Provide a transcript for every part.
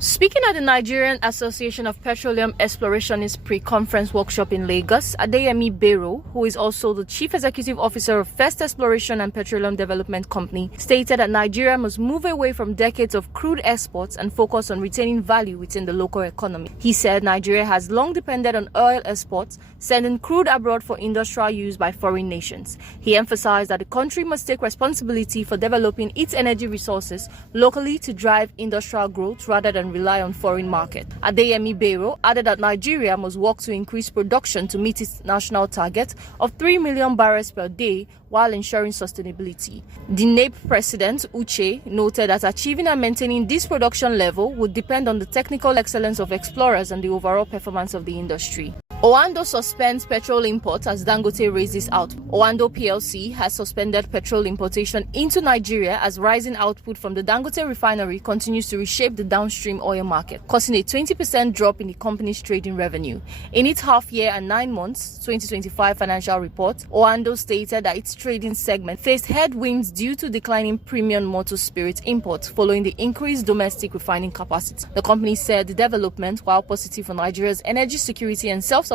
Speaking at the Nigerian Association of Petroleum Explorationists pre-conference workshop in Lagos, Adeyemi Bello, who is also the Chief Executive Officer of First Exploration and Petroleum Development Company, stated that Nigeria must move away from decades of crude exports and focus on retaining value within the local economy. He said Nigeria has long depended on oil exports, sending crude abroad for industrial use by foreign nations. He emphasized that the country must take responsibility for developing its energy resources locally to drive industrial growth rather than rely on foreign market. Adeyemi Bello added that Nigeria must work to increase production to meet its national target of 3 million barrels per day while ensuring sustainability. The NAPE president, Uche, noted that achieving and maintaining this production level would depend on the technical excellence of explorers and the overall performance of the industry. Oando suspends petrol imports as Dangote raises output. Oando PLC has suspended petrol importation into Nigeria as rising output from the Dangote refinery continues to reshape the downstream oil market, causing a 20% drop in the company's trading revenue. In its half-year and 9 months 2025 financial report, Oando stated that its trading segment faced headwinds due to declining premium motor spirit imports following the increased domestic refining capacity. The company said the development, while positive for Nigeria's energy security and self-sufficiency,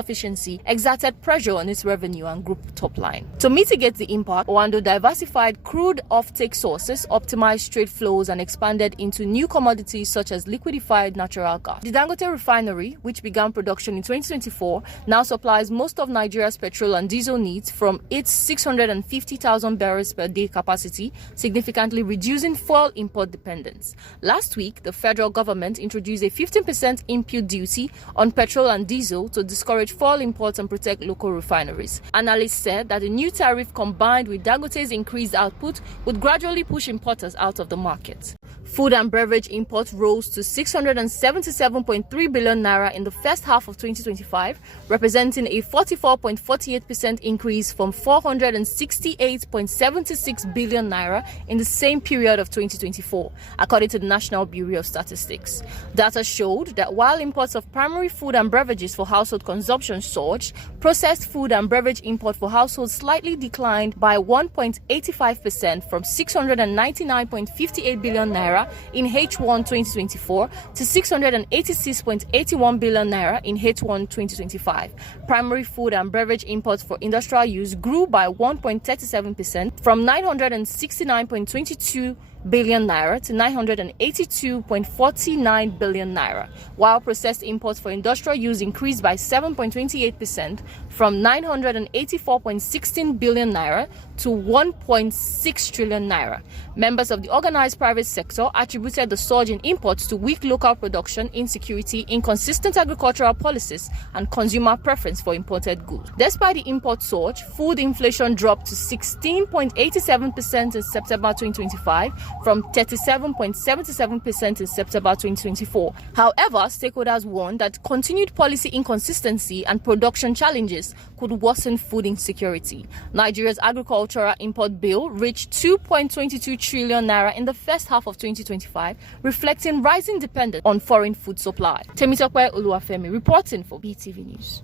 exerted pressure on its revenue and group top line. To mitigate the impact, Oando diversified crude offtake sources, optimized trade flows, and expanded into new commodities such as liquefied natural gas. The Dangote refinery, which began production in 2024, now supplies most of Nigeria's petrol and diesel needs from its 650,000 barrels per day capacity, significantly reducing fuel import dependence. Last week, the federal government introduced a 15% impute duty on petrol and diesel to discourage fuel imports and protect local refineries. Analysts said that the new tariff, combined with Dangote's increased output, would gradually push importers out of the market. Food and beverage imports rose to 677.3 billion naira in the first half of 2025, representing a 44.48% increase from 468.76 billion naira in the same period of 2024, according to the National Bureau of Statistics. Data showed that while imports of primary food and beverages for household consumption surged, processed food and beverage import for households slightly declined by 1.85% from 699.58 billion naira in H1 2024 to 686.81 billion naira in H1 2025. Primary food and beverage imports for industrial use grew by 1.37% from 969.22 billion naira to 982.49 billion naira, while processed imports for industrial use increased by 7.28% from 984.16 billion naira to 1.6 trillion naira. Members of the organized private sector attributed the surge in imports to weak local production, insecurity, inconsistent agricultural policies, and consumer preference for imported goods. Despite the import surge, food inflation dropped to 16.87% in September 2025 from 37.77% in September 2024. However, stakeholders warned that continued policy inconsistency and production challenges could worsen food insecurity. Nigeria's agricultural import bill reached 2.22 trillion naira in the first half of 2025, reflecting rising dependence on foreign food supply. Temitope Oluwafemi reporting for BTV News.